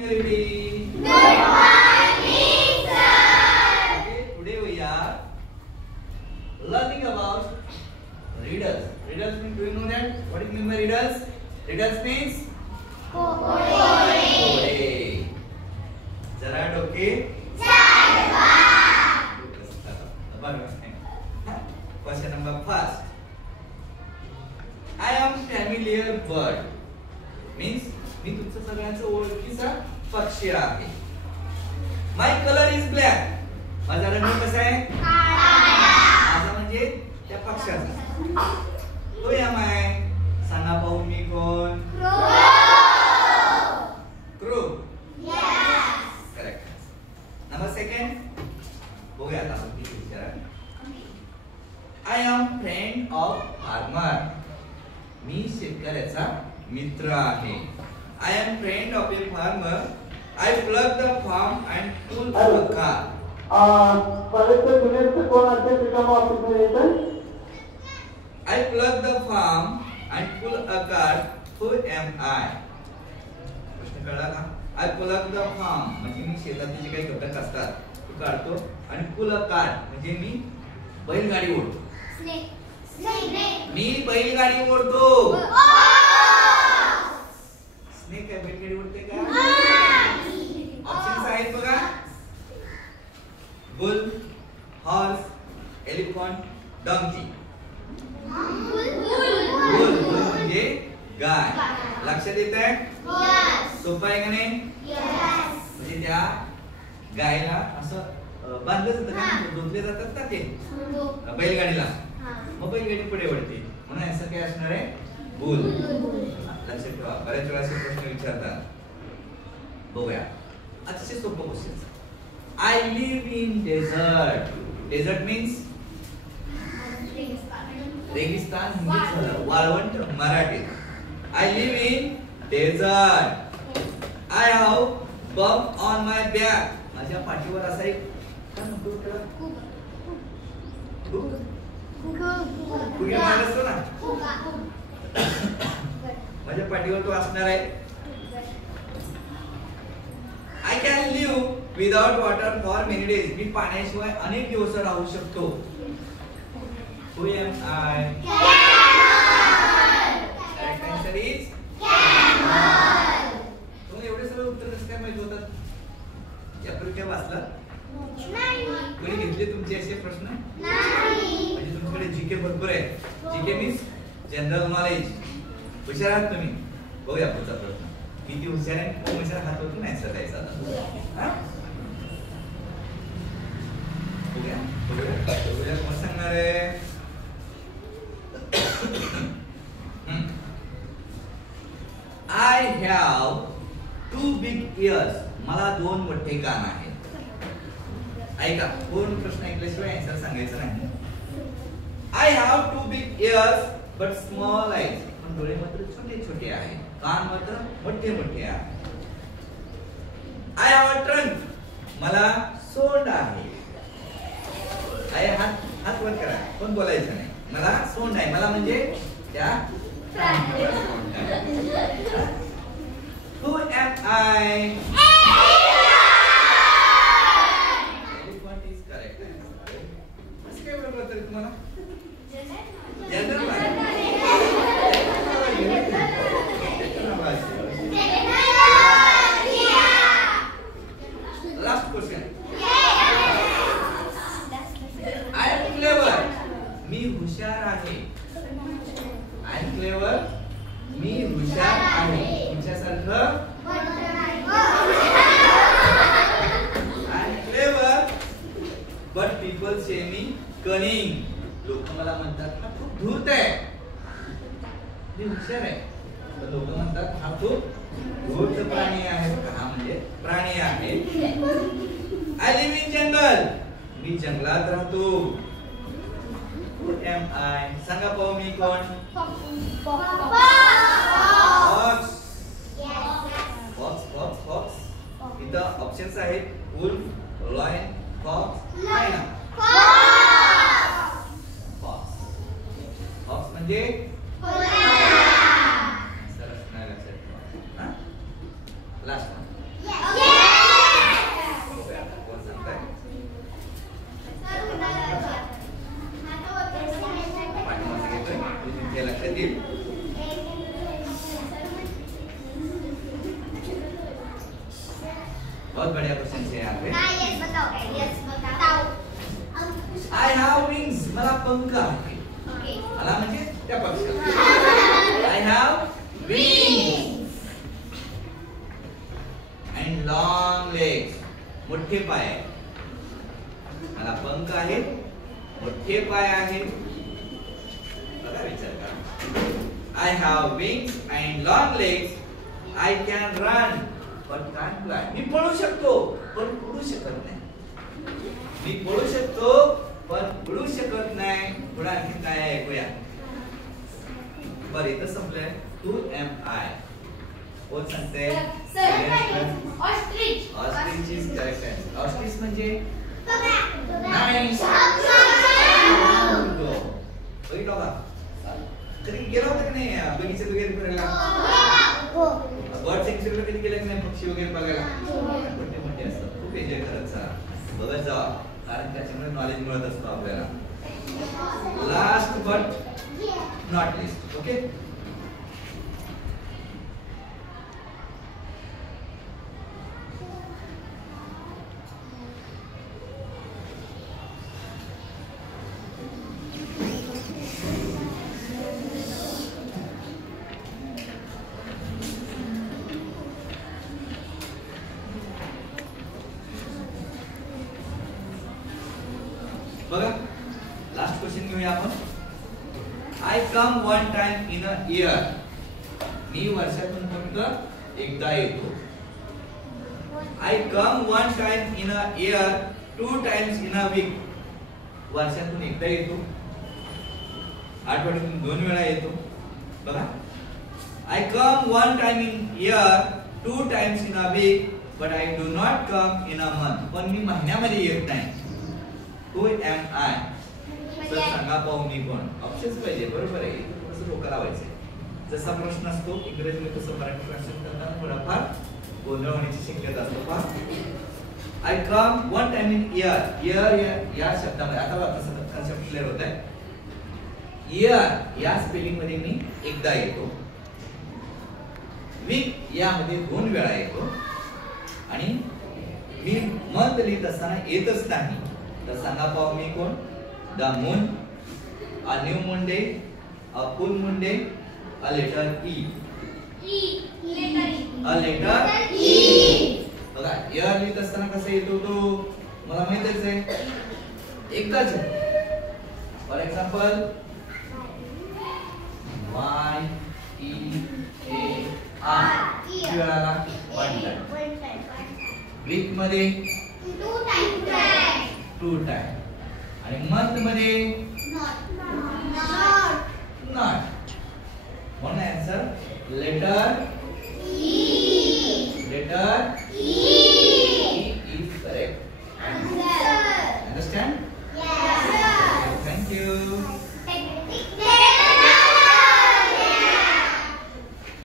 Good morning, sir. Okay, today we are learning about riddles. Riddles means, do you know that? What do you mean by riddles? Riddles means कोडे. जरा डोके चालवा. Question number first. I am familiar bird. Means मी तुमचं सगळ्यांचं ओळखीचा पक्षी आहे. माय colour is black. माझा रंग कसा आहे? काळा. माझा म्हणजे त्या पक्षाचा. तो या माय सांगा पाहू मी कोण? Crow. Yes. Correct. Number second. बघूया आता आपण किती विचारा. I am friend of farmer. मी शेतकऱ्याचा मित्र आहे. I am friend of a farmer. I plug the farm and pull the car. I plug the farm and pull a car. Who am I? प्रश्न कळला का? I plug the farm म्हणजे मी शेतातले जे काही घटक असतात ते काढतो आणि pull a car म्हणजे मी बैलगाडी ओढतो. मी बैलगाडी ओढतो. स्नेक काय बैलगाडी ओढते का? ऑप्शन्स आहेत बघा. बुल, हॉर्स, एलिफंट, डंकी. बुल म्हणजे गाय. लक्षात येतंय? सोपं आहे का नाही? म्हणजे त्या गायला असं बांधलं जातं का? धुतले जातात ना ते बैलगाडीला. मग बैलगाडी पुढे ओढते म्हणून असं काय असणार आहे? बुल. लक्षात ठेवा. बरेच वेळा असे प्रश्न विचारतात. बघूया. अतिशय सोपं question. I live in desert. Desert means रेगिस्तान. हिंदीत झालं वाळवंट मराठीत. I live in desert. I have bump on my back. माझ्या पाठीवर असा एक काय म्हणतो त्याला? फुगे मारत असतो ना. माझ्या पाठीवर तो असणार आहे. I can live without water for many days. मी पाण्याशिवाय अनेक दिवस राहू शकतो. Who am I? Correct answer is camel. तुम्हाला एवढे सगळे उत्तर कसं काय माहित होतात? या परीक्षा वाचलात? नाही. कोणी घेतले तुमचे असे प्रश्न? नाही. म्हणजे तुमच्याकडे जीके भरपूर आहे. GK means general knowledge. हुशार आहात तुम्ही. बघूया पुढचा प्रश्न. किती हुशार आहे? कोण हुशार हात वरतून आन्सर द्यायचा आता. बघूया कोण सांगणार आहे? I have 2 big ears. मला 2 मोठे कान आहेत. ऐका, कोण प्रश्न ऐकल्याशिवाय आन्सर सांगायचं नाही. I have 2 big ears but small eyes. पण डोळे मात्र छोटे छोटे आहेत. कान मात्र मोठे मोठे आहेत. I have a trunk. मला सोंड आहे. हात वर करा. कोण बोलायचं नाही. मला सोंड आहे. मला म्हणजे त्या Who am I? Elephant is correct. असं काय बरोबर तरी तुम्हाला? General last question. I am clever. मी हुशार आहे. I am clever. मी हुशार आहे. तुमच्यासारखं I am clever but people say me cunning. लोक मला म्हणतात हा खूप धूर्त आहे. मी हुशार आहे. लोक म्हणतात हा खूप धूर्त प्राणी आहे. हा म्हणजे प्राणी आहे. I live in jungle. मी जंगलात राहतो. Who am I? सांगा पाहू मी कोण? Fox. Fox. इथं ऑप्शन्स आहेत. wolf, lion, fox, hyena. Fox म्हणजे सरस नाही लक्षात ठेवा. Last one. कोण सांगताय? पाठीमागचं घेतोय. हे लक्षात येईल. बहुत बढ़िया क्वेश्चन है यहाँ पे. I have wings. मला पंख आहे. मला म्हणजे त्या पक्षाला. I have wings and long legs. मोठे पाय आहेत. मला पंख आहेत, मोठे पाय आहेत. बघा विचार करा. I have wings and long legs. I can run but can't fly. मी पळू शकतो पण उडू शकत नाही. मी पळू शकतो पण उडू शकत नाही. पुढे आणखी काय आहे ऐकूया. बरं इथं संपलंय. Who am I? कोण सांगते? Ostrich. Ostrich is correct answer. Ostrich म्हणजे नाही. बघितलं का? कधी गेला होता की नाही बगीचे वगैरे फिरायला? बर्ड सँक्च्युअरीला कधी गेला की नाही पक्षी वगैरे बघायला? मोठे मोठे असतात. खूप एन्जॉय करत जा. बघत जा. कारण त्याच्यामुळे नॉलेज मिळत असतो आपल्याला. Last but not least. Okay. बघा लास्ट क्वेश्चन घेऊया आपण. I come one time in a year. मी वर्षातून फक्त एकदा येतो. I come one time in a year, 2 times in a week. वर्षातून एकदा येतो, आठवड्यातून 2 वेळा येतो. बघा I come one time in year, 2 times in a week, but I do not come in a month. पण मी महिन्यामध्ये येत नाही. Who am I? तर सांगा पाहू मी कोण. ऑप्शन्स पाहिजे. बरोबर आहे. थोडंसं डोकं लावायचं. जसा प्रश्न असतो इंग्रजीमध्ये तसं मराठी ट्रान्सलेट करताना थोडाफार गोंधळ होण्याची शक्यता असतो. पहा I come one time in year. Year या शब्दामध्ये आता बघा कसं कन्सेप्ट क्लिअर होत आहे. इयर या स्पेलिंग मध्ये मी एकदा येतो. वीक यामध्ये 2 वेळा येतो. आणि मी मंथ लिहित असताना येतच नाही. तर सांगा पाहू मी कोण. The moon, a new Monday, a full Monday, a letter E. A letter E. बघा इयर लिहित असताना कसं येतो तो मला माहितीच आहे. एकदाच आहे. For example Y E A R. किती वेळाला? 1 टाइम. वीक मध्ये 2 टाइम. आणि मंथ मध्ये नॉट. म्हणून आन्सर लेटर ई. लेटर